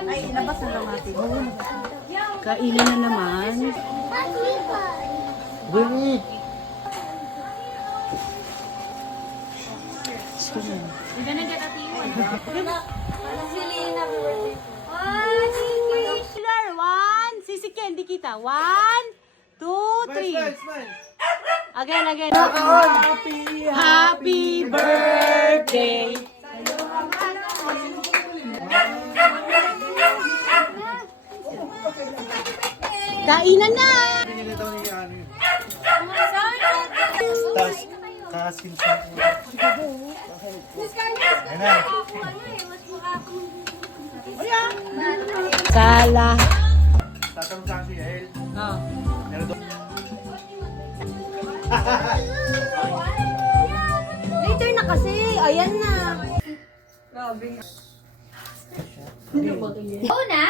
Ay, labas na lang natin. Kainin na naman. Birit! We're gonna get a T1. Killer, one. Sisi Candy kita. 1, 2, 3. Again. Happy birthday. Kainan na. Tas, kaskin siya. Sala. Tatanong sa akin si El. Oh. Meron doon. Later na kasi. Ayan na. Una,